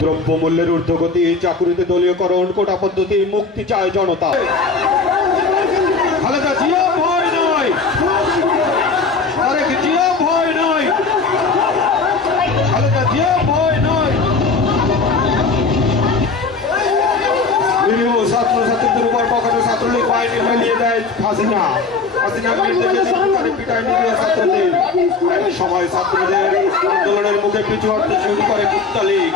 দ্রব্যমূল্যের ঊর্ধ্বগতি, চাকুরিতে দলীয়করণ, কোটা পদ্ধতি, মুক্তি চায় জনতা। খালেদা জিয়া ভয় নয়, তারেক জিয়া ভয় নয়, খালেদা জিয়া ভয় নয়। নিরীহ ছাত্রছাত্রীদের উপর পকেটে ছাত্রলীগ বাহিনী ফেলিয়ে দেয় হাসিনা। হাসিনার নির্দেশে পিটায় নিরীহ ছাত্রদের। এক সময় ছাত্রদের আন্দোলনের মুখে পিছু হটতে শুরু করে কুত্তালীগ।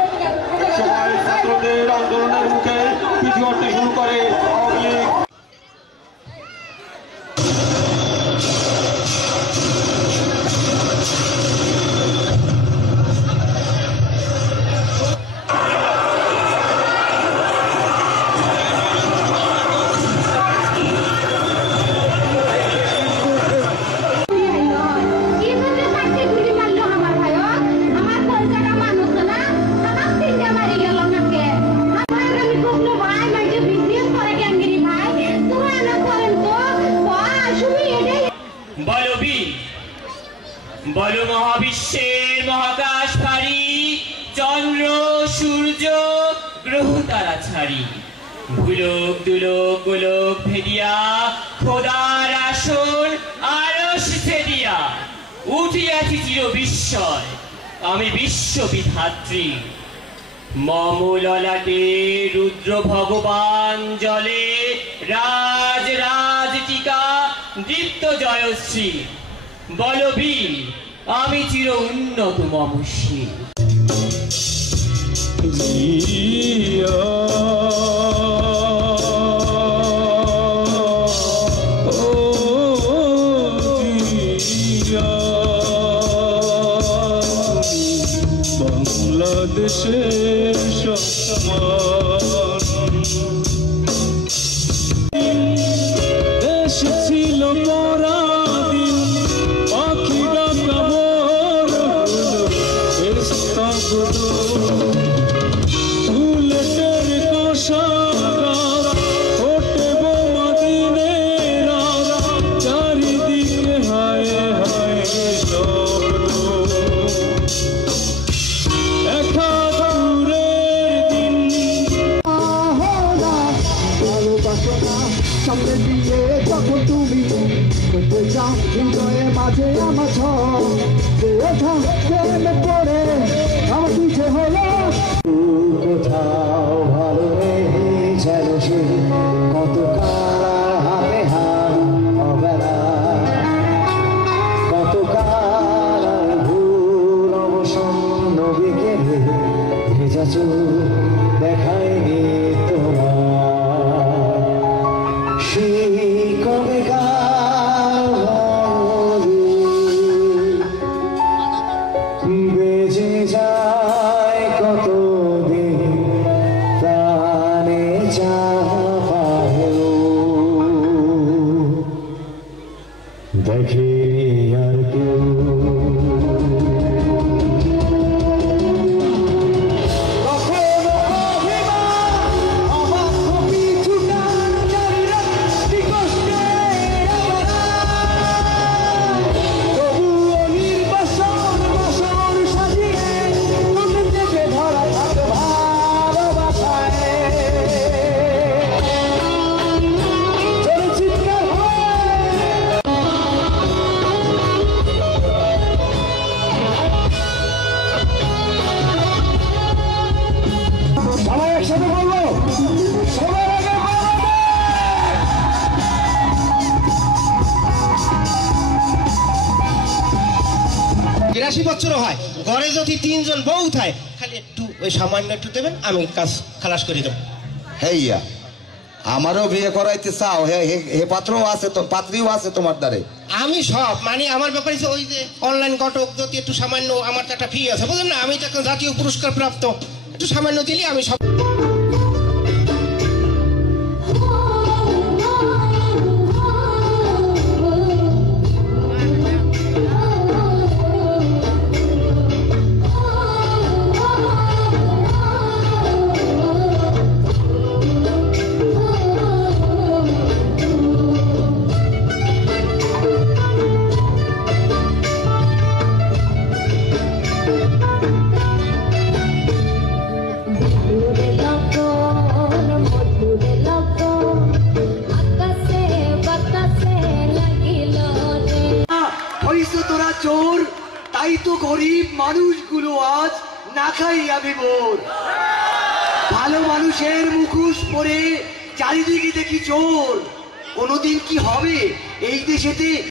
এক সময় ছাত্রদের আন্দোলনের মুখে পিছু হটতে শুরু করে আওয়ামী লীগ। বলো মহাবিশ্বের মহাকাশ ভারী, চন্দ্র সূর্য গ্রহ তারা ছাড়ি, ভুলোক দুলোক গোলক ভেদিয়া, খোদার আসন আরশ ছেদিয়া উঠিয়াছি চির বিস্ময়, আমি বিশ্ববিধাত্রী। মম ললাটে রুদ্র ভগবান জলে, রাজ রাজ টিকা দীপ্ত জয়শ্রী। বলবীর আমি চির উন্নত মমশ্রী। বাংলাদেশের সম্মান দেশে ছিল মরা দিন, পাখি ডাকা মোর বুলেটের কষারা ওঠে বোমা দিনের চারিদিকে হায় হায় শব্দ। সামনে দিয়ে যখন তুমি করতে যাও হৃদয়ে মাঝে আমার ঝড় ওঠা প্রেমে পড়ে আমার পিছে হলো কোথাও ভালো যেন সে কত কাল হাতে হাত অবেলা, কত কাল ভুল অবসর নবীকে ভেজা চোখ দেখায়নি তোমার। বেজে যায় কতদিন প্রাণে চাপালো, দেখেনি আর কেউ। বছর হয় ঘরে যদি 3 জন বউ থাকে, খালি একটু ওই সামান্য একটু দেবেন, আমি কাজ খালাস করে দেব। হেইয়া আমারও বিয়ে করাইতে চাও? হে পাত্রও আছে, তোর পাত্রীও আছে তোমার দ্বারে? আমি সব মানে আমার ব্যাপারে ওই যে অনলাইন ঘটক যদি একটু সামান্য, আমার তো একটা ফি আছে বুঝলেন না, আমি তো একটা জাতীয় পুরস্কার প্রাপ্ত, একটু সামান্য দিলে আমি সব। চোর, তাই তো গরিব মানুষগুলো আজ না খাইয়া বিভোর। ভালো মানুষের মুখোশ পরে চারিদিকে দেখি চোর। কোনোদিন কি হবে এই দেশেতে